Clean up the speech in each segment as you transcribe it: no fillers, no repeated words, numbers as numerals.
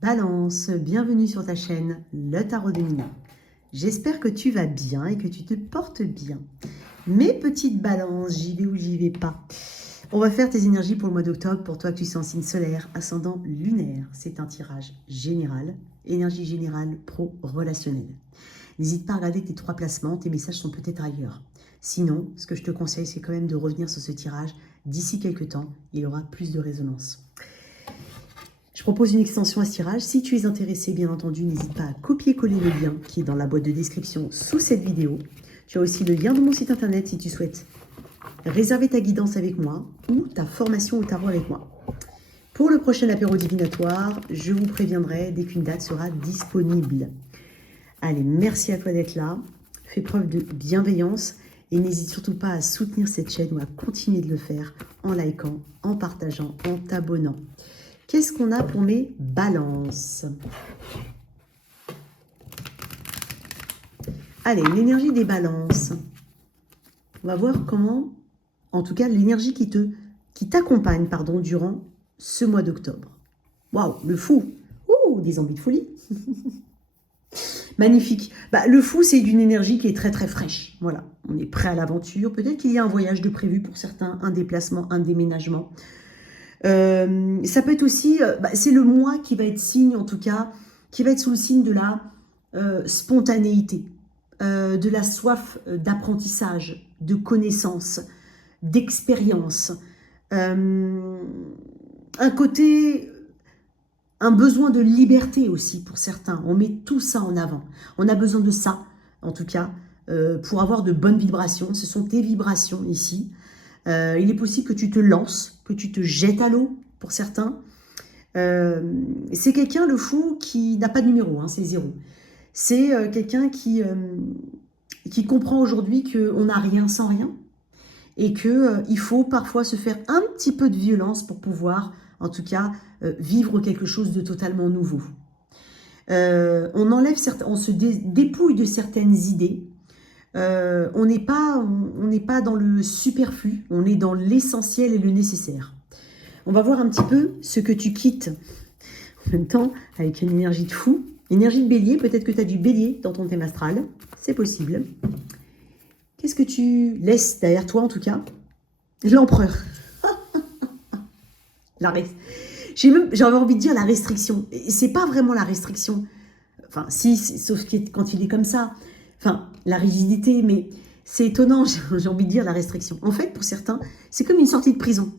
Balance, bienvenue sur ta chaîne, le Tarot de Mina. J'espère que tu vas bien et que tu te portes bien. Mes petites balances, j'y vais ou j'y vais pas. On va faire tes énergies pour le mois d'octobre, pour toi que tu es en signe solaire, ascendant lunaire. C'est un tirage général, énergie générale pro-relationnelle. N'hésite pas à regarder tes 3 placements, tes messages sont peut-être ailleurs. Sinon, ce que je te conseille, c'est quand même de revenir sur ce tirage. D'ici quelques temps, il aura plus de résonance. Je propose une extension à ce tirage. Si tu es intéressé, bien entendu, n'hésite pas à copier-coller le lien qui est dans la boîte de description sous cette vidéo. Tu as aussi le lien de mon site internet si tu souhaites réserver ta guidance avec moi ou ta formation au tarot avec moi. Pour le prochain apéro divinatoire, je vous préviendrai dès qu'une date sera disponible. Allez, merci à toi d'être là. Fais preuve de bienveillance et n'hésite surtout pas à soutenir cette chaîne ou à continuer de le faire en likant, en partageant, en t'abonnant. Qu'est-ce qu'on a pour mes balances? Allez, l'énergie des balances. On va voir comment, en tout cas, l'énergie qui t'accompagne, durant ce mois d'octobre. Waouh, le fou. Ouh, des envies de folie. Magnifique. Le fou, c'est d'une énergie qui est très très fraîche. Voilà, on est prêt à l'aventure. Peut-être qu'il y a un voyage de prévu pour certains, un déplacement, un déménagement. Ça peut être aussi, c'est le mois qui va être signe, en tout cas, qui va être sous le signe de la spontanéité, de la soif d'apprentissage, de connaissance, d'expérience. Un côté, un besoin de liberté aussi pour certains. On met tout ça en avant. On a besoin de ça, en tout cas, pour avoir de bonnes vibrations. Ce sont tes vibrations ici. Il est possible que tu te lances, que tu te jettes à l'eau pour certains. C'est quelqu'un, le fou, qui n'a pas de numéro, c'est 0. C'est quelqu'un qui comprend aujourd'hui qu'on n'a rien sans rien et qu'il faut parfois se faire un petit peu de violence pour pouvoir, en tout cas, vivre quelque chose de totalement nouveau. On se dépouille de certaines idées. On n'est pas dans le superflu, on est dans l'essentiel et le nécessaire. On va voir un petit peu ce que tu quittes en même temps avec une énergie de fou. Énergie de bélier, peut-être que tu as du bélier dans ton thème astral, c'est possible. Qu'est-ce que tu laisses derrière toi en tout cas? L'empereur. J'avais envie de dire la restriction. C'est pas vraiment la restriction. Enfin, si, sauf quand il est comme ça. Enfin, la rigidité, mais c'est étonnant, j'ai envie de dire la restriction. En fait, pour certains, c'est comme une sortie de prison.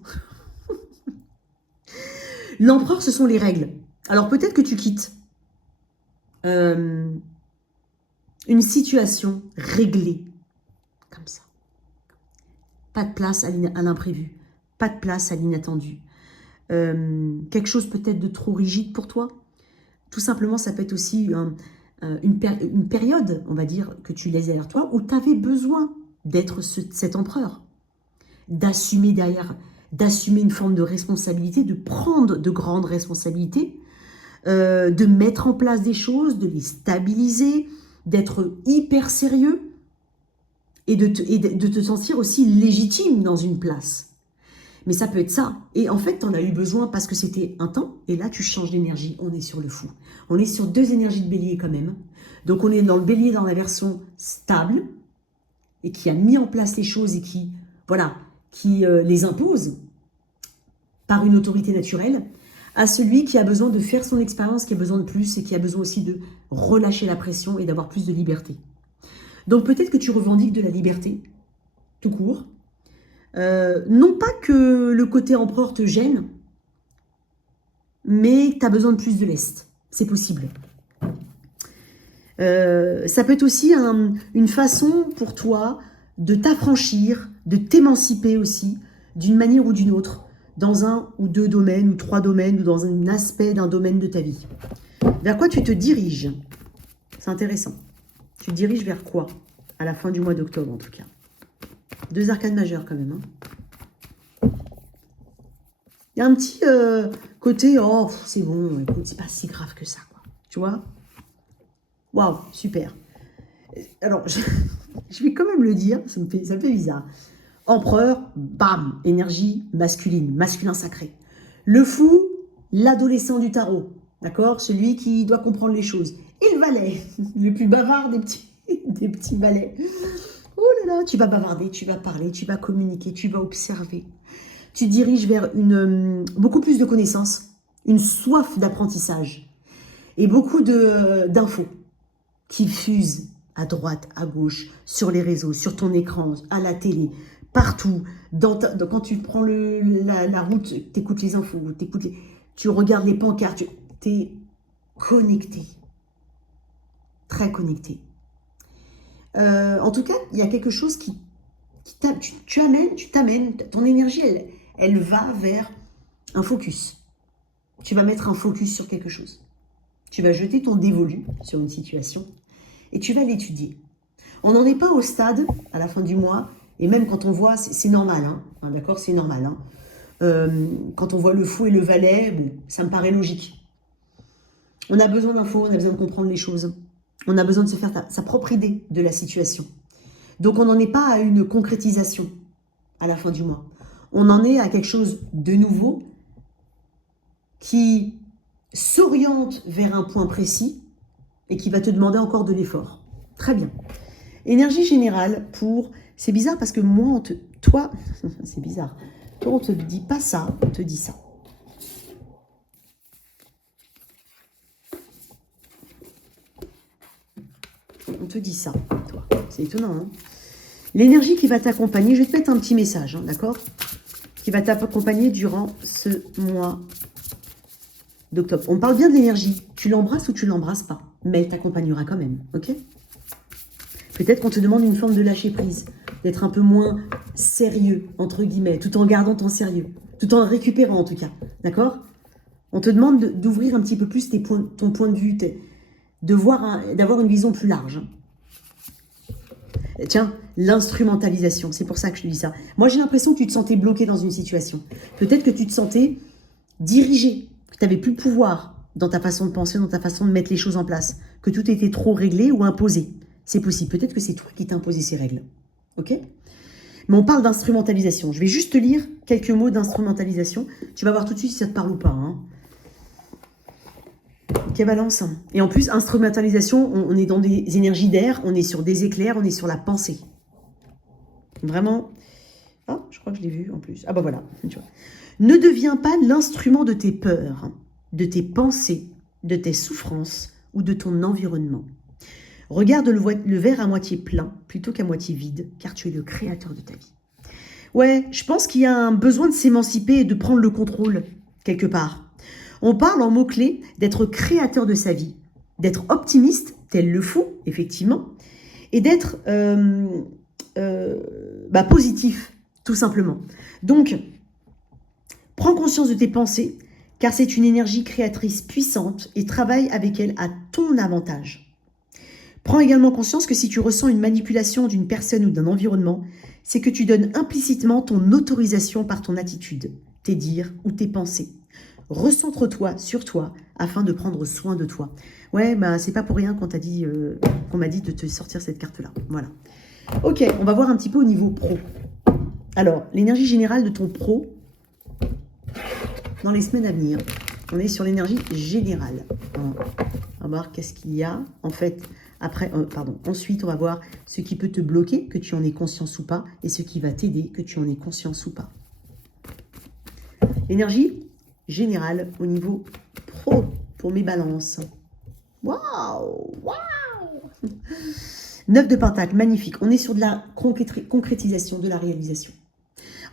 L'empereur, ce sont les règles. Alors peut-être que tu quittes une situation réglée, comme ça. Pas de place à l'imprévu, pas de place à l'inattendu. Quelque chose peut-être de trop rigide pour toi. Tout simplement, ça peut être aussi une période, on va dire, que tu laisses derrière toi, où tu avais besoin d'être cet empereur, d'assumer une forme de responsabilité, de prendre de grandes responsabilités, de mettre en place des choses, de les stabiliser, d'être hyper sérieux et de te sentir aussi légitime dans une place. Mais ça peut être ça. Et en fait, tu en as eu besoin parce que c'était un temps. Et là, tu changes d'énergie. On est sur le fou. On est sur 2 énergies de bélier quand même. Donc, on est dans le bélier dans la version stable et qui a mis en place les choses et qui les impose par une autorité naturelle, à celui qui a besoin de faire son expérience, qui a besoin de plus et qui a besoin aussi de relâcher la pression et d'avoir plus de liberté. Donc, peut-être que tu revendiques de la liberté, tout court. Non pas que le côté empereur te gêne, mais tu as besoin de plus de lest. C'est possible. Ça peut être aussi une façon pour toi de t'affranchir, de t'émanciper aussi, d'une manière ou d'une autre, dans 1 ou 2 domaines, ou 3 domaines, ou dans un aspect d'un domaine de ta vie. Vers quoi tu te diriges? C'est intéressant. Tu te diriges vers quoi? À la fin du mois d'octobre, en tout cas. 2 arcanes majeures, quand même. Il y a un petit côté, oh, c'est bon, écoute, c'est pas si grave que ça, quoi. Tu vois? Waouh, super. Alors, je vais quand même le dire, ça me fait bizarre. Empereur, bam, énergie masculine, masculin sacré. Le fou, l'adolescent du tarot. D'accord? Celui qui doit comprendre les choses. Et le valet, le plus bavard des petits valets. Oh là là, tu vas bavarder, tu vas parler, tu vas communiquer, tu vas observer. Tu diriges vers beaucoup plus de connaissances, une soif d'apprentissage et beaucoup d'infos qui fusent à droite, à gauche, sur les réseaux, sur ton écran, à la télé, partout. Quand tu prends la route, tu écoutes les infos, tu regardes les pancartes, tu es connecté, très connecté. En tout cas, il y a quelque chose tu t'amènes, ton énergie, elle va vers un focus. Tu vas mettre un focus sur quelque chose. Tu vas jeter ton dévolu sur une situation et tu vas l'étudier. On n'en est pas au stade, à la fin du mois, et même quand on voit, c'est normal, hein, d'accord, c'est normal. Hein. Quand on voit le fou et le valet, bon, ça me paraît logique. On a besoin d'infos, on a besoin de comprendre les choses. On a besoin de se faire sa propre idée de la situation. Donc on n'en est pas à une concrétisation à la fin du mois. On en est à quelque chose de nouveau qui s'oriente vers un point précis et qui va te demander encore de l'effort. Très bien. Énergie générale pour... C'est bizarre parce que moi, toi, c'est bizarre. Toi, on te dit pas ça, on te dit ça. On te dit ça, toi. C'est étonnant, hein? L'énergie qui va t'accompagner, je vais te mettre un petit message, hein, d'accord? Qui va t'accompagner durant ce mois d'octobre. On parle bien de l'énergie. Tu l'embrasses ou tu l'embrasses pas, mais elle t'accompagnera quand même, ok? Peut-être qu'on te demande une forme de lâcher prise, d'être un peu moins sérieux, entre guillemets, tout en gardant ton sérieux, tout en récupérant en tout cas, d'accord? On te demande d'ouvrir un petit peu plus ton point de vue, d'avoir une vision plus large. Tiens, l'instrumentalisation, c'est pour ça que je te dis ça. Moi, j'ai l'impression que tu te sentais bloqué dans une situation. Peut-être que tu te sentais dirigé, que tu n'avais plus de pouvoir dans ta façon de penser, dans ta façon de mettre les choses en place, que tout était trop réglé ou imposé. C'est possible. Peut-être que c'est toi qui t'as imposé ces règles. Ok? Mais on parle d'instrumentalisation. Je vais juste te lire quelques mots d'instrumentalisation. Tu vas voir tout de suite si ça te parle ou pas. Hein. Ok, balance. Et en plus, instrumentalisation, on est dans des énergies d'air, on est sur des éclairs, on est sur la pensée. Vraiment. Ah, je crois que je l'ai vu en plus. Ah bah voilà. Tu vois. Ne deviens pas l'instrument de tes peurs, de tes pensées, de tes souffrances ou de ton environnement. Regarde le verre à moitié plein plutôt qu'à moitié vide, car tu es le créateur de ta vie. Ouais, je pense qu'il y a un besoin de s'émanciper et de prendre le contrôle, quelque part. On parle en mots-clés d'être créateur de sa vie, d'être optimiste, tel le fou, effectivement, et d'être positif, tout simplement. Donc, prends conscience de tes pensées, car c'est une énergie créatrice puissante et travaille avec elle à ton avantage. Prends également conscience que si tu ressens une manipulation d'une personne ou d'un environnement, c'est que tu donnes implicitement ton autorisation par ton attitude, tes dires ou tes pensées. Recentre-toi sur toi afin de prendre soin de toi. Ouais, bah c'est pas pour rien qu'on m'a dit de te sortir cette carte-là. Voilà. Ok, on va voir un petit peu au niveau pro. Alors, l'énergie générale de ton pro dans les semaines à venir. On est sur l'énergie générale. On va voir qu'est-ce qu'il y a. En fait, ensuite, on va voir ce qui peut te bloquer, que tu en aies conscience ou pas, et ce qui va t'aider, que tu en aies conscience ou pas. Énergie générale au niveau pro pour mes balances. Waouh, waouh. 9 de Pentacle, magnifique. On est sur de la concrétisation, de la réalisation.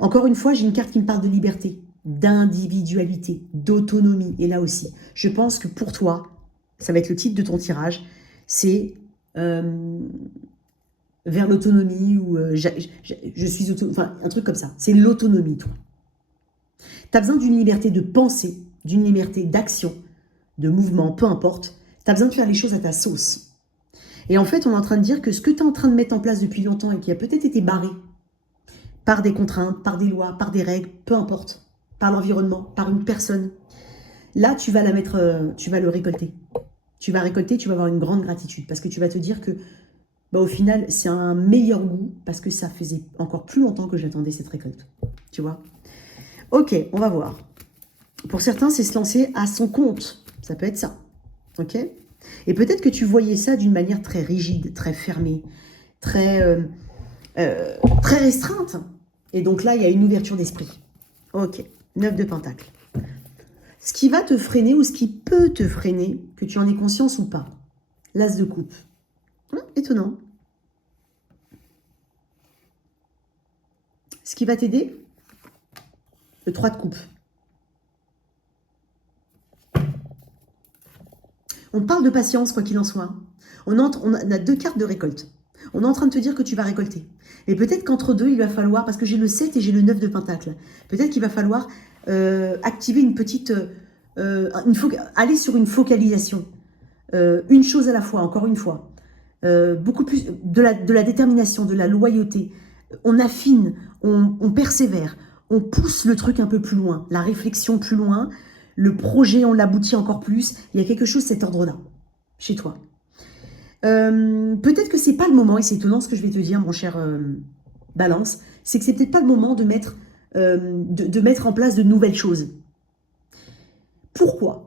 Encore une fois, j'ai une carte qui me parle de liberté, d'individualité, d'autonomie. Et là aussi, je pense que pour toi, ça va être le titre de ton tirage, c'est vers l'autonomie ou je suis autonome, enfin un truc comme ça. C'est l'autonomie, toi. Tu as besoin d'une liberté de pensée, d'une liberté d'action, de mouvement, peu importe. Tu as besoin de faire les choses à ta sauce. Et en fait, on est en train de dire que ce que tu es en train de mettre en place depuis longtemps et qui a peut-être été barré par des contraintes, par des lois, par des règles, peu importe, par l'environnement, par une personne, là, tu vas tu vas le récolter. Tu vas récolter, tu vas avoir une grande gratitude parce que tu vas te dire que, au final, c'est un meilleur goût parce que ça faisait encore plus longtemps que j'attendais cette récolte. Tu vois? Ok, on va voir. Pour certains, c'est se lancer à son compte. Ça peut être ça. Ok? Et peut-être que tu voyais ça d'une manière très rigide, très fermée, très, très restreinte. Et donc là, il y a une ouverture d'esprit. Ok, 9 de Pentacle. Ce qui va te freiner ou ce qui peut te freiner, que tu en aies conscience ou pas. L'As de coupe. Étonnant. Ce qui va t'aider, le 3 de coupe. On parle de patience, quoi qu'il en soit. On a 2 cartes de récolte. On est en train de te dire que tu vas récolter. Et peut-être qu'entre deux, il va falloir, parce que j'ai le 7 et j'ai le 9 de Pentacle, peut-être qu'il va falloir activer une petite... aller sur une focalisation. Une chose à la fois, encore une fois. Beaucoup plus de la détermination, de la loyauté. On affine, on persévère, on pousse le truc un peu plus loin, la réflexion plus loin, le projet, on l'aboutit encore plus. Il y a quelque chose de cet ordre-là, chez toi. Peut-être que c'est pas le moment, et c'est étonnant ce que je vais te dire, mon cher Balance, c'est que c'est peut-être pas le moment de mettre en place de nouvelles choses. Pourquoi?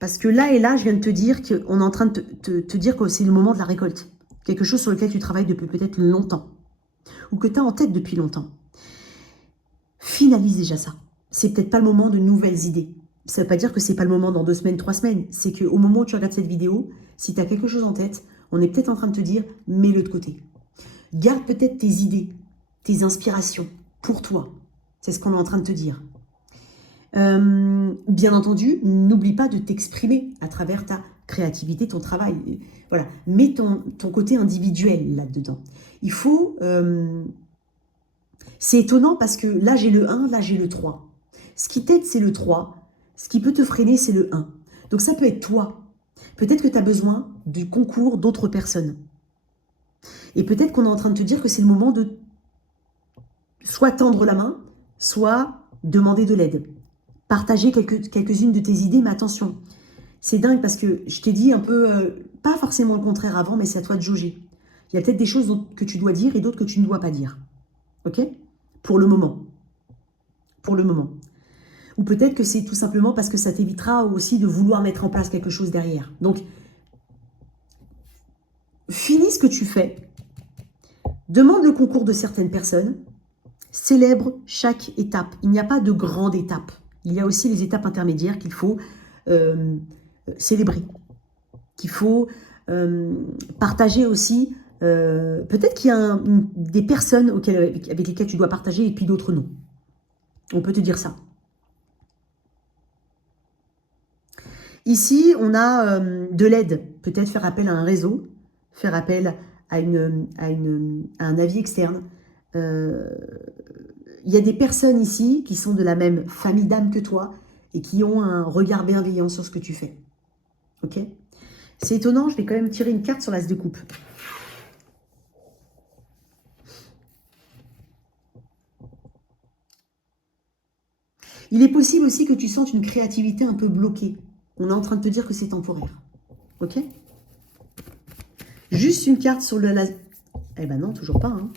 Parce que là et là, je viens de te dire qu'on est en train de te dire que c'est le moment de la récolte. Quelque chose sur lequel tu travailles depuis peut-être longtemps. Ou que tu as en tête depuis longtemps. Finalise déjà ça. C'est peut-être pas le moment de nouvelles idées. Ça ne veut pas dire que c'est pas le moment dans 2 semaines, 3 semaines. C'est qu'au moment où tu regardes cette vidéo, si tu as quelque chose en tête, on est peut-être en train de te dire, mets-le de côté. Garde peut-être tes idées, tes inspirations pour toi. C'est ce qu'on est en train de te dire. Bien entendu, n'oublie pas de t'exprimer à travers ta créativité, ton travail. Voilà, mets ton côté individuel là-dedans. Il faut... c'est étonnant parce que là, j'ai le 1, là, j'ai le 3. Ce qui t'aide, c'est le 3. Ce qui peut te freiner, c'est le 1. Donc ça peut être toi. Peut-être que tu as besoin du concours d'autres personnes. Et peut-être qu'on est en train de te dire que c'est le moment de soit tendre la main, soit demander de l'aide. Partager quelques-unes de tes idées, mais attention, c'est dingue parce que je t'ai dit un peu, pas forcément le contraire avant, mais c'est à toi de jauger. Il y a peut-être des choses que tu dois dire et d'autres que tu ne dois pas dire. Ok? Pour le moment. Pour le moment. Ou peut-être que c'est tout simplement parce que ça t'évitera aussi de vouloir mettre en place quelque chose derrière. Donc, finis ce que tu fais. Demande le concours de certaines personnes. Célèbre chaque étape. Il n'y a pas de grande étape. Il y a aussi les étapes intermédiaires qu'il faut célébrer. Qu'il faut partager aussi. Peut-être qu'il y a des personnes avec lesquelles tu dois partager et puis d'autres non. On peut te dire ça. Ici, on a de l'aide. Peut-être faire appel à un réseau, faire appel à un avis externe. Il y a des personnes ici qui sont de la même famille d'âme que toi et qui ont un regard bienveillant sur ce que tu fais. Ok? C'est étonnant, je vais quand même tirer une carte sur l'As de coupe. Il est possible aussi que tu sentes une créativité un peu bloquée. On est en train de te dire que c'est temporaire. Ok? Juste une carte sur le... Eh ben non, toujours pas. Hein.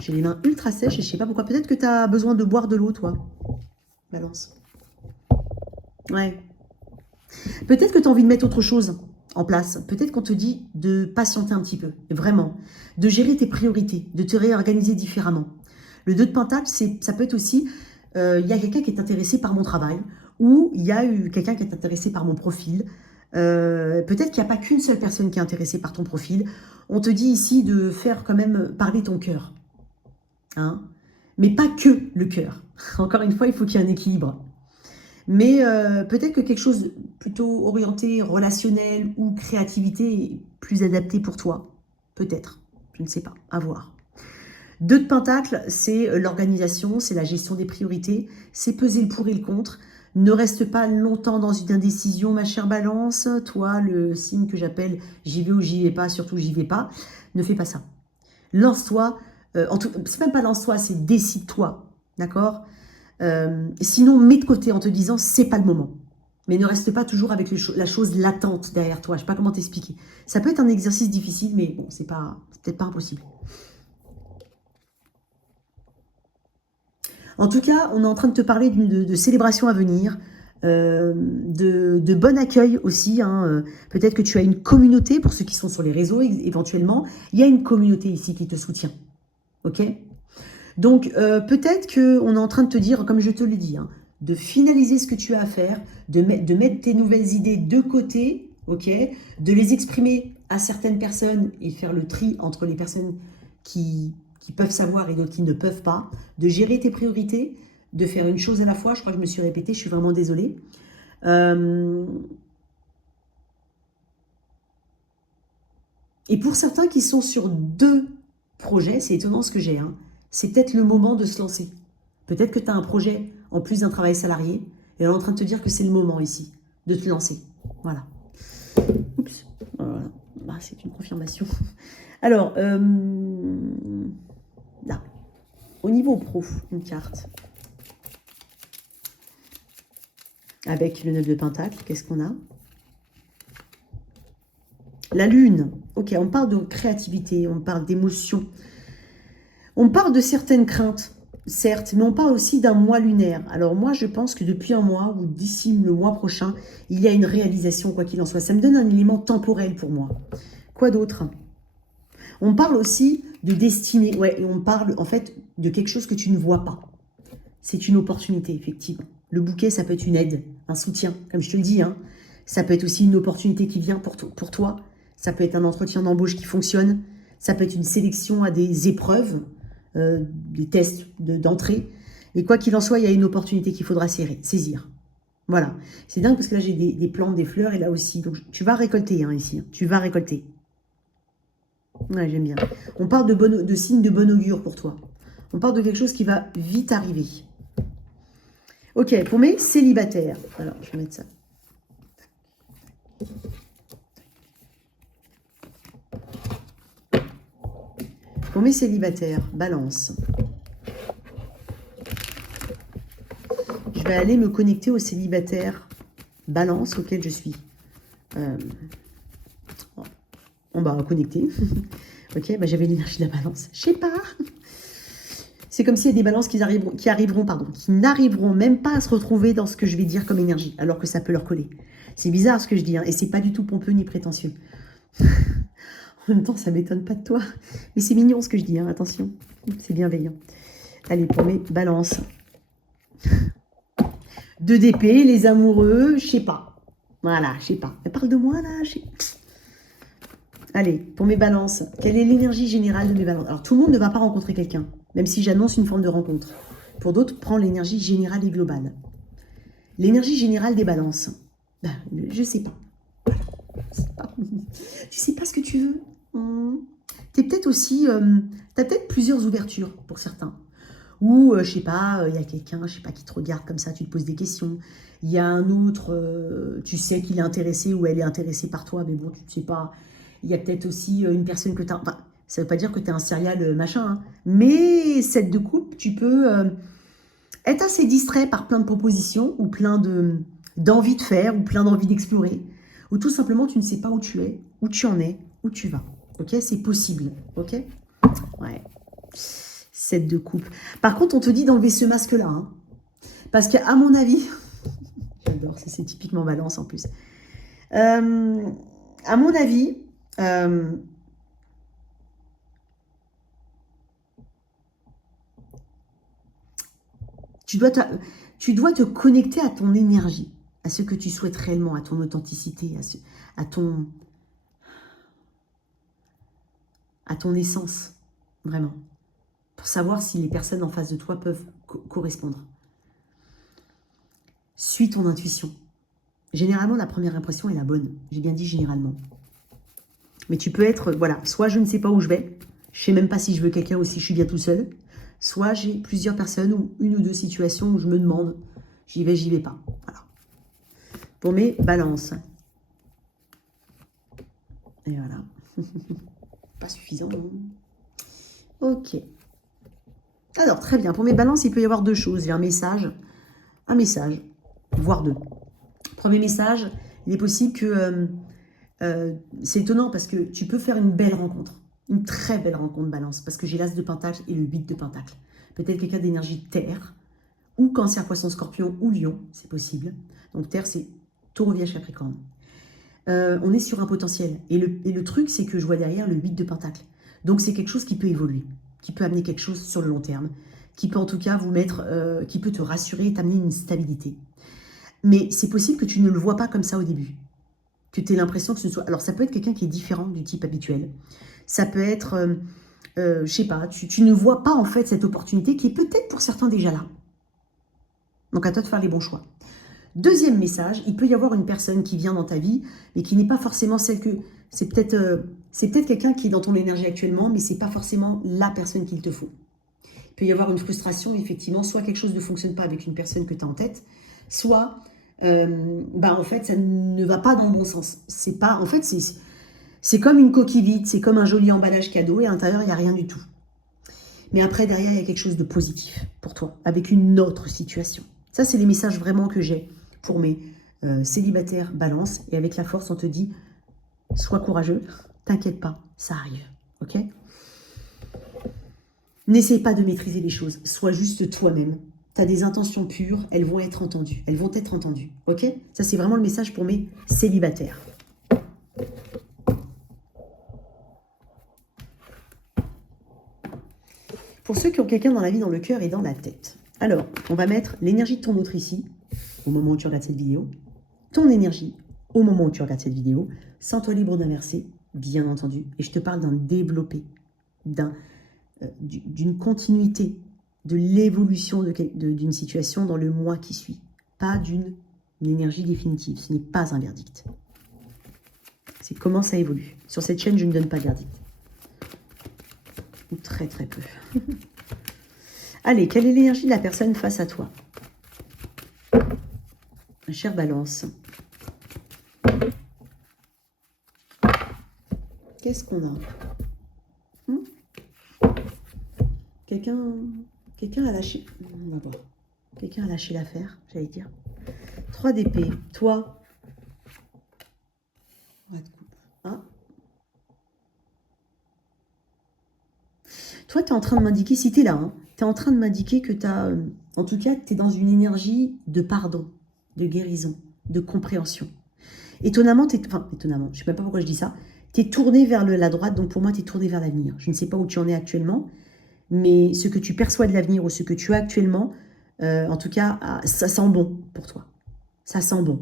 J'ai les mains ultra sèches et je sais pas pourquoi. Peut-être que tu as besoin de boire de l'eau, toi. Balance. Ouais. Peut-être que tu as envie de mettre autre chose en place. Peut-être qu'on te dit de patienter un petit peu. Vraiment. De gérer tes priorités. De te réorganiser différemment. Le 2 de Pentacle, ça peut être aussi... Il y a quelqu'un qui est intéressé par mon travail. Ou il y a eu quelqu'un qui est intéressé par mon profil. Peut-être qu'il n'y a pas qu'une seule personne qui est intéressée par ton profil. On te dit ici de faire quand même parler ton cœur. Hein? Mais pas que le cœur. Encore une fois, il faut qu'il y ait un équilibre. Mais peut-être que quelque chose plutôt orienté relationnel ou créativité est plus adapté pour toi. Peut-être. Je ne sais pas. À voir. 2 de Pentacle, c'est l'organisation, c'est la gestion des priorités, c'est peser le pour et le contre. Ne reste pas longtemps dans une indécision, ma chère Balance. Toi, le signe que j'appelle j'y vais ou j'y vais pas, surtout j'y vais pas, ne fais pas ça. Lance-toi, c'est même pas lance-toi, c'est décide-toi, d'accord? Sinon, mets de côté en te disant c'est pas le moment. Mais ne reste pas toujours avec la chose latente derrière toi. Je sais pas comment t'expliquer. Ça peut être un exercice difficile, mais bon, c'est peut-être pas impossible. En tout cas, on est en train de te parler de célébration à venir. de bon accueil aussi. Hein. Peut-être que tu as une communauté, pour ceux qui sont sur les réseaux éventuellement, il y a une communauté ici qui te soutient. Ok? Donc, peut-être qu'on est en train de te dire, comme je te l'ai dit, hein, de finaliser ce que tu as à faire, de mettre tes nouvelles idées de côté, ok, de les exprimer à certaines personnes et faire le tri entre les personnes qui peuvent savoir et d'autres qui ne peuvent pas, de gérer tes priorités, de faire une chose à la fois. Je crois que je me suis répétée, je suis vraiment désolée. Et pour certains qui sont sur 2 projets, c'est étonnant ce que j'ai, hein, c'est peut-être le moment de se lancer. Peut-être que tu as un projet en plus d'un travail salarié et on est en train de te dire que c'est le moment ici de te lancer. Voilà. Oups. Voilà. Bah, c'est une confirmation. Alors, là, au niveau pro, une carte. Avec le 9 de Pentacle, qu'est-ce qu'on a? La Lune. Ok, on parle de créativité, on parle d'émotion. On parle de certaines craintes, certes, mais on parle aussi d'un mois lunaire. Alors moi, je pense que depuis un mois, ou d'ici le mois prochain, il y a une réalisation, quoi qu'il en soit. Ça me donne un élément temporel pour moi. Quoi d'autre? On parle aussi de destinée, ouais, et on parle en fait de quelque chose que tu ne vois pas. C'est une opportunité, effectivement. Le bouquet, ça peut être une aide, un soutien, comme je te le dis. Hein. Ça peut être aussi une opportunité qui vient pour toi. Ça peut être un entretien d'embauche qui fonctionne. Ça peut être une sélection à des épreuves, des tests d'entrée. Et quoi qu'il en soit, il y a une opportunité qu'il faudra saisir. Voilà. C'est dingue parce que là, j'ai des plantes, des fleurs et là aussi. Donc, tu vas récolter hein, ici. Hein. Tu vas récolter. Ouais, j'aime bien. On parle de signes de bon augure pour toi. On parle de quelque chose qui va vite arriver. Ok, pour mes célibataires. Alors, je vais mettre ça. Pour mes célibataires, Balance. Je vais aller me connecter aux célibataires Balance auquel je suis. On va connecter. Ok, bah j'avais l'énergie de la Balance. Je sais pas. C'est comme s'il y a des balances qui n'arriveront même pas à se retrouver dans ce que je vais dire comme énergie, alors que ça peut leur coller. C'est bizarre ce que je dis, hein, et c'est pas du tout pompeux ni prétentieux. En même temps, ça m'étonne pas de toi. Mais c'est mignon ce que je dis, hein, attention. C'est bienveillant. Allez, pour mes balances. 2 d'épée, les amoureux, je sais pas. Voilà, je sais pas. Elle parle de moi, là, Allez, pour mes balances, quelle est l'énergie générale de mes balances? Alors, tout le monde ne va pas rencontrer quelqu'un, même si j'annonce une forme de rencontre. Pour d'autres, prends l'énergie générale et globale. L'énergie générale des balances, ben, je sais pas. Voilà, je sais pas. Tu sais pas ce que tu veux. T'es peut-être aussi, t'as peut-être plusieurs ouvertures pour certains. Ou, je sais pas, il y a quelqu'un, je sais pas, qui te regarde comme ça, tu te poses des questions. Il y a un autre, tu sais qu'il est intéressé ou elle est intéressée par toi, mais bon, tu ne sais pas. Il y a peut-être aussi une personne que tu as... Enfin, ça ne veut pas dire que tu es un serial machin, hein, mais cette de couple, tu peux être assez distrait par plein de propositions ou plein d'envie de faire ou plein d'envie d'explorer. Ou tout simplement, tu ne sais pas où tu es, où tu en es, où tu vas. Ok, c'est possible. Ok. Ouais. 7 de couple. Par contre, on te dit d'enlever ce masque-là. Hein, parce qu'à mon avis... J'adore, c'est typiquement Balance en plus. À mon avis... tu dois te connecter à ton énergie, à ce que tu souhaites réellement, à ton authenticité, à ton essence, vraiment, pour savoir si les personnes en face de toi peuvent correspondre. Suis ton intuition. Généralement, la première impression est la bonne. J'ai bien dit généralement. Mais tu peux être, voilà, soit je ne sais pas où je vais, je ne sais même pas si je veux quelqu'un ou si je suis bien tout seul, soit j'ai plusieurs personnes ou une ou deux situations où je me demande, j'y vais pas. Voilà. Pour mes balances. Et voilà. Pas suffisant. Non. Ok. Alors, très bien. Pour mes balances, il peut y avoir 2 choses. Il y a un message, voire 2. Premier message, il est possible que... c'est étonnant parce que tu peux faire une belle rencontre. Une très belle rencontre, Balance. Parce que j'ai l'As de Pentacle et le 8 de Pentacle. Peut-être quelqu'un d'énergie terre. ou Cancer, Poisson, Scorpion ou Lion, c'est possible. Donc Terre, c'est Taureau, Vierge, Capricorne. On est sur un potentiel. Et le truc, c'est que je vois derrière le 8 de Pentacle. Donc c'est quelque chose qui peut évoluer, qui peut amener quelque chose sur le long terme, qui peut en tout cas vous mettre, qui peut te rassurer et t'amener une stabilité. Mais c'est possible que tu ne le vois pas comme ça au début. Que tu aies l'impression que ce soit... Alors ça peut être quelqu'un qui est différent du type habituel. Ça peut être, je sais pas, tu ne vois pas en fait cette opportunité qui est peut-être pour certains déjà là. Donc à toi de faire les bons choix. Deuxième message, il peut y avoir une personne qui vient dans ta vie, mais qui n'est pas forcément celle que... C'est peut-être quelqu'un qui est dans ton énergie actuellement, mais ce n'est pas forcément la personne qu'il te faut. Il peut y avoir une frustration, effectivement, soit quelque chose ne fonctionne pas avec une personne que tu as en tête, soit, en fait, ça ne va pas dans le bon sens. C'est pas, en fait, c'est comme une coquille vide, c'est comme un joli emballage cadeau, et à l'intérieur, il n'y a rien du tout. Mais après, derrière, il y a quelque chose de positif pour toi, avec une autre situation. Ça, c'est les messages vraiment que j'ai pour mes célibataires balance. Et avec la force, on te dit, sois courageux, t'inquiète pas, ça arrive. Ok? N'essaye pas de maîtriser les choses, sois juste toi-même. Tu as des intentions pures, elles vont être entendues. Elles vont être entendues. Ok? Ça, c'est vraiment le message pour mes célibataires. Pour ceux qui ont quelqu'un dans la vie, dans le cœur et dans la tête. Alors, on va mettre l'énergie de ton autre ici, au moment où tu regardes cette vidéo. Ton énergie, au moment où tu regardes cette vidéo. Sens-toi libre d'inverser, bien entendu. Et je te parle d'un développé, d'une continuité, de l'évolution d'une situation dans le mois qui suit. Pas d'une énergie définitive. Ce n'est pas un verdict. C'est comment ça évolue. Sur cette chaîne, je ne donne pas de verdict. Ou très très peu. Allez, quelle est l'énergie de la personne face à toi? Ma chère Balance. Qu'est-ce qu'on a? Quelqu'un a lâché... On va voir. Quelqu'un a lâché l'affaire, j'allais dire. 3 d'épée. Toi. Ah. Toi, tu es en train de m'indiquer, si tu es là, hein, tu es en train de m'indiquer que tu as... en tout cas, tu es dans une énergie de pardon, de guérison, de compréhension. Étonnamment, étonnamment, je ne sais même pas pourquoi je dis ça, tu es tourné vers la droite, donc pour moi, tu es tourné vers l'avenir. Je ne sais pas où tu en es actuellement, mais ce que tu perçois de l'avenir ou ce que tu as actuellement, en tout cas, ça sent bon pour toi. Ça sent bon.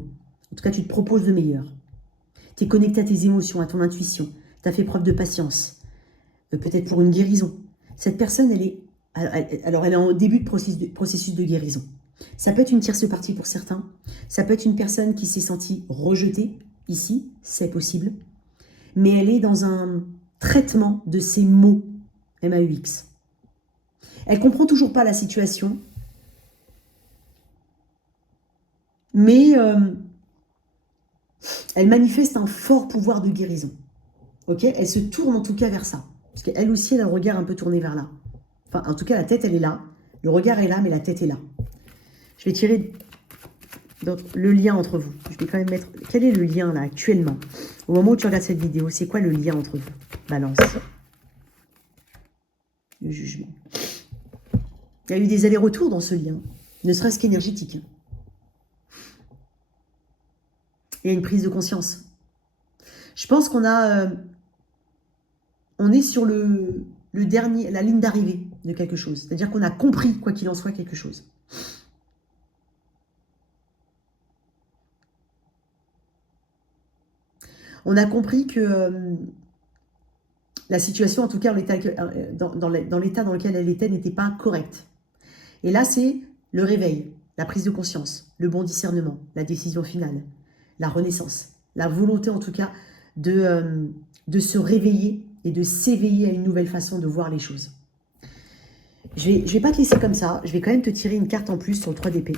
En tout cas, tu te proposes le meilleur. Tu es connecté à tes émotions, à ton intuition. Tu as fait preuve de patience. Peut-être pour une guérison. Cette personne, elle est en début de processus de guérison. Ça peut être une tierce partie pour certains. Ça peut être une personne qui s'est sentie rejetée. Ici, c'est possible. Mais elle est dans un traitement de ses mots. M-A-U-X. Elle ne comprend toujours pas la situation. Mais elle manifeste un fort pouvoir de guérison. Ok? Elle se tourne en tout cas vers ça. Parce qu'elle aussi, elle a le regard un peu tourné vers là. Enfin, en tout cas, la tête, elle est là. Le regard est là, mais la tête est là. Je vais tirer le lien entre vous. Je vais quand même mettre... Quel est le lien, là, actuellement? Au moment où tu regardes cette vidéo, c'est quoi le lien entre vous? Balance. Le jugement. Il y a eu des allers-retours dans ce lien. Ne serait-ce qu'énergétique. Il y a une prise de conscience. Je pense qu'on a... on est sur la ligne d'arrivée de quelque chose. C'est-à-dire qu'on a compris, quoi qu'il en soit, quelque chose. On a compris que la situation, en tout cas, dans l'état dans lequel elle était, n'était pas correcte. Et là, c'est le réveil, la prise de conscience, le bon discernement, la décision finale, la renaissance, la volonté, en tout cas, de se réveiller et de s'éveiller à une nouvelle façon de voir les choses. Je vais pas te laisser comme ça. Je vais quand même te tirer une carte en plus sur le 3 d'épée.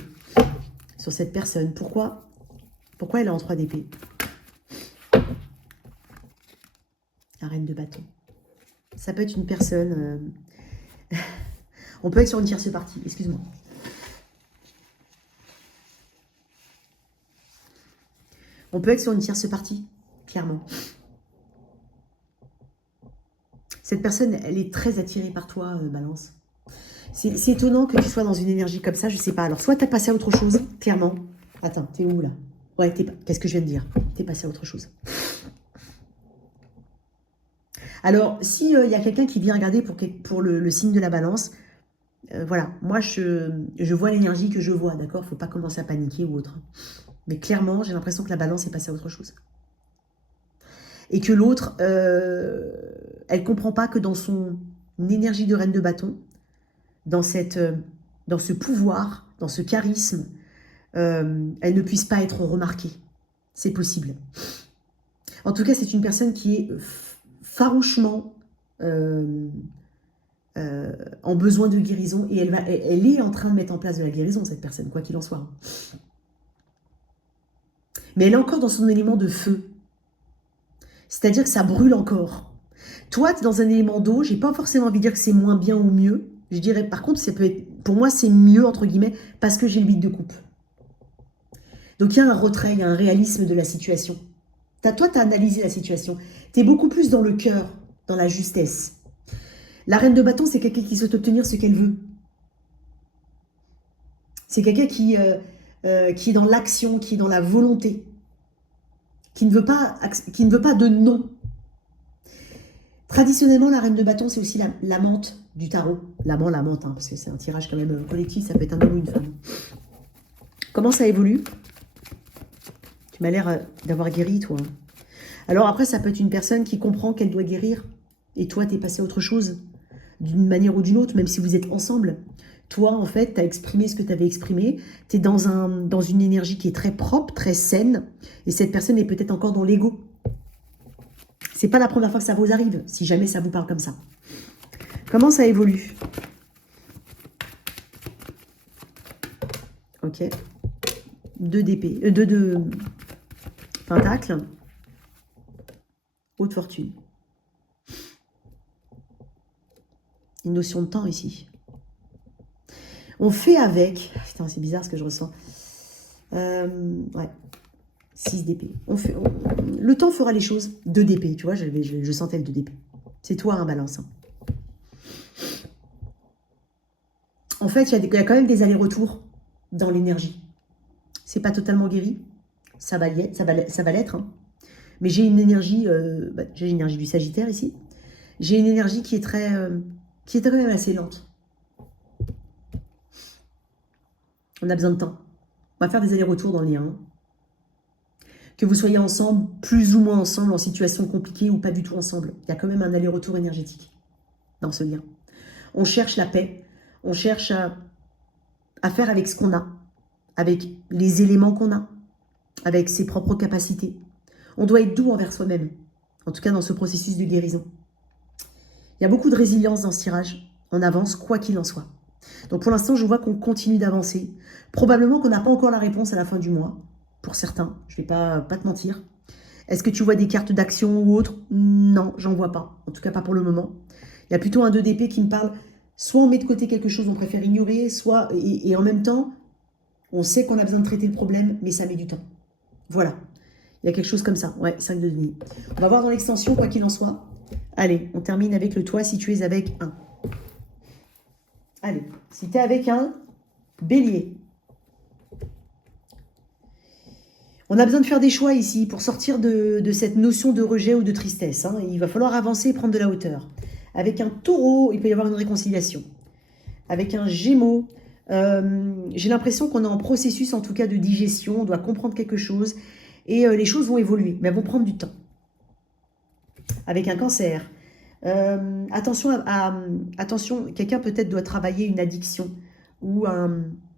Sur cette personne. Pourquoi elle est en 3 d'épée? La reine de bâton. Ça peut être une personne... on peut être sur une tierce partie. Excuse-moi. On peut être sur une tierce partie. Clairement. Cette personne, elle est très attirée par toi, Balance. C'est étonnant que tu sois dans une énergie comme ça, je sais pas. Alors, soit tu as passé à autre chose, clairement. Attends, t'es où là? Ouais, qu'est-ce que je viens de dire? T'es passé à autre chose. Alors, si y a quelqu'un qui vient regarder pour le signe de la balance, voilà, moi je vois l'énergie que je vois, d'accord? Faut pas commencer à paniquer ou autre. Mais clairement, j'ai l'impression que la balance est passée à autre chose. Et que l'autre, elle comprend pas que dans son énergie de reine de bâton, dans ce pouvoir, dans ce charisme, elle ne puisse pas être remarquée. C'est possible. En tout cas, c'est une personne qui est farouchement en besoin de guérison et elle est en train de mettre en place de la guérison, cette personne, quoi qu'il en soit. Mais elle est encore dans son élément de feu. C'est-à-dire que ça brûle encore. Toi, tu es dans un élément d'eau, j'ai pas forcément envie de dire que c'est moins bien ou mieux. Je dirais, par contre, ça peut être, pour moi, c'est mieux, entre guillemets, parce que j'ai le 8 de coupe. Donc, il y a un retrait, il y a un réalisme de la situation. Toi, tu as analysé la situation. Tu es beaucoup plus dans le cœur, dans la justesse. La reine de bâton, c'est quelqu'un qui souhaite obtenir ce qu'elle veut. C'est quelqu'un qui est dans l'action, qui est dans la volonté, qui ne veut pas de non. Traditionnellement, la reine de bâton, c'est aussi l'amante du tarot. L'amante, hein, parce que c'est un tirage quand même collectif, ça peut être un homme ou une femme. Comment ça évolue? Tu m'as l'air d'avoir guéri, toi. Alors après, ça peut être une personne qui comprend qu'elle doit guérir. Et toi, t'es passé à autre chose, d'une manière ou d'une autre, même si vous êtes ensemble. Toi, en fait, tu as exprimé ce que tu avais exprimé. Tu es dans une énergie qui est très propre, très saine. Et cette personne est peut-être encore dans l'ego. C'est pas la première fois que ça vous arrive, si jamais ça vous parle comme ça. Comment ça évolue? Ok. 2 d'épée. 2 de pentacle. Haute fortune. Une notion de temps ici. On fait avec... Putain, c'est bizarre ce que je ressens. Ouais. 6 d'épée. Le temps fera les choses. 2 d'épée, tu vois, je sentais le 2 d'épée. C'est toi, hein, balance. Hein. En fait, il y a quand même des allers-retours dans l'énergie. C'est pas totalement guéri. Ça va l'être. Hein. Mais j'ai une énergie... j'ai l'énergie du Sagittaire ici. J'ai une énergie qui est qui est quand même assez lente. On a besoin de temps. On va faire des allers-retours dans le lien. Hein. Que vous soyez ensemble, plus ou moins ensemble, en situation compliquée ou pas du tout ensemble. Il y a quand même un aller-retour énergétique dans ce lien. On cherche la paix. On cherche à faire avec ce qu'on a. Avec les éléments qu'on a. Avec ses propres capacités. On doit être doux envers soi-même. En tout cas, dans ce processus de guérison. Il y a beaucoup de résilience dans ce tirage. On avance quoi qu'il en soit. Donc pour l'instant, je vois qu'on continue d'avancer. Probablement qu'on n'a pas encore la réponse à la fin du mois. Pour certains, je ne vais pas te mentir. Est-ce que tu vois des cartes d'action ou autre? Non, j'en vois pas. En tout cas, pas pour le moment. Il y a plutôt un 2 d'épée qui me parle. Soit on met de côté quelque chose, on préfère ignorer, soit... Et en même temps, on sait qu'on a besoin de traiter le problème, mais ça met du temps. Voilà. Il y a quelque chose comme ça. Ouais, 5 de denier. On va voir dans l'extension, quoi qu'il en soit. Allez, on termine avec le toit si tu es avec un. Allez, si tu es avec un bélier. On a besoin de faire des choix ici pour sortir de cette notion de rejet ou de tristesse. Hein. Il va falloir avancer et prendre de la hauteur. Avec un taureau, il peut y avoir une réconciliation. Avec un gémeau, j'ai l'impression qu'on est en processus en tout cas de digestion. On doit comprendre quelque chose et les choses vont évoluer, mais elles vont prendre du temps. Avec un cancer, attention, quelqu'un peut-être doit travailler une addiction ou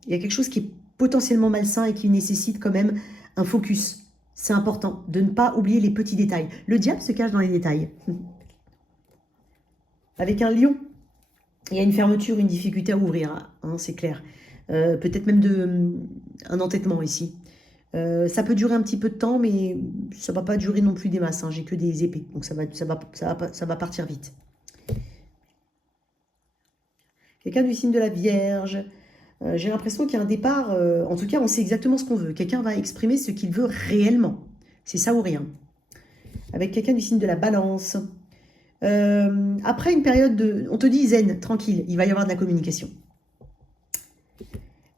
il y a quelque chose qui est potentiellement malsain et qui nécessite quand même un focus. C'est important de ne pas oublier les petits détails. Le diable se cache dans les détails. Avec un lion, il y a une fermeture, une difficulté à ouvrir, hein, c'est clair. Peut-être même un entêtement ici. Ça peut durer un petit peu de temps, mais ça ne va pas durer non plus des masses. Hein. J'ai que des épées, donc ça va partir vite. Quelqu'un du signe de la Vierge. J'ai l'impression qu'il y a un départ. En tout cas, on sait exactement ce qu'on veut. Quelqu'un va exprimer ce qu'il veut réellement. C'est ça ou rien. Avec quelqu'un du signe de la Balance. Après une période de... On te dit zen, tranquille, il va y avoir de la communication.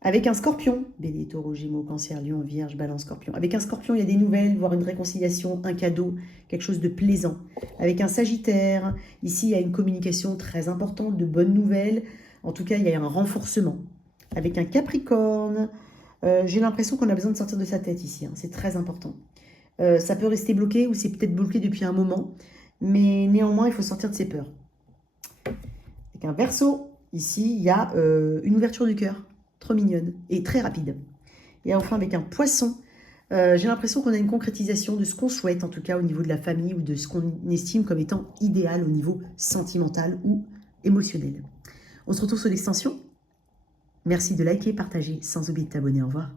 Avec un scorpion, Bélier, Taureau, Gémeaux, Cancer, Lion, Vierge, Balance, Scorpion. Avec un scorpion, il y a des nouvelles, voire une réconciliation, un cadeau, quelque chose de plaisant. Avec un Sagittaire, ici, il y a une communication très importante, de bonnes nouvelles. En tout cas, il y a un renforcement. Avec un Capricorne, j'ai l'impression qu'on a besoin de sortir de sa tête ici. Hein, c'est très important. Ça peut rester bloqué ou c'est peut-être bloqué depuis un moment. Mais néanmoins, il faut sortir de ses peurs. Avec un Verseau, ici, il y a une ouverture du cœur. Trop mignonne et très rapide. Et enfin, avec un Poisson, j'ai l'impression qu'on a une concrétisation de ce qu'on souhaite, en tout cas au niveau de la famille ou de ce qu'on estime comme étant idéal au niveau sentimental ou émotionnel. On se retrouve sur l'extension. Merci de liker, partager, sans oublier de t'abonner. Au revoir.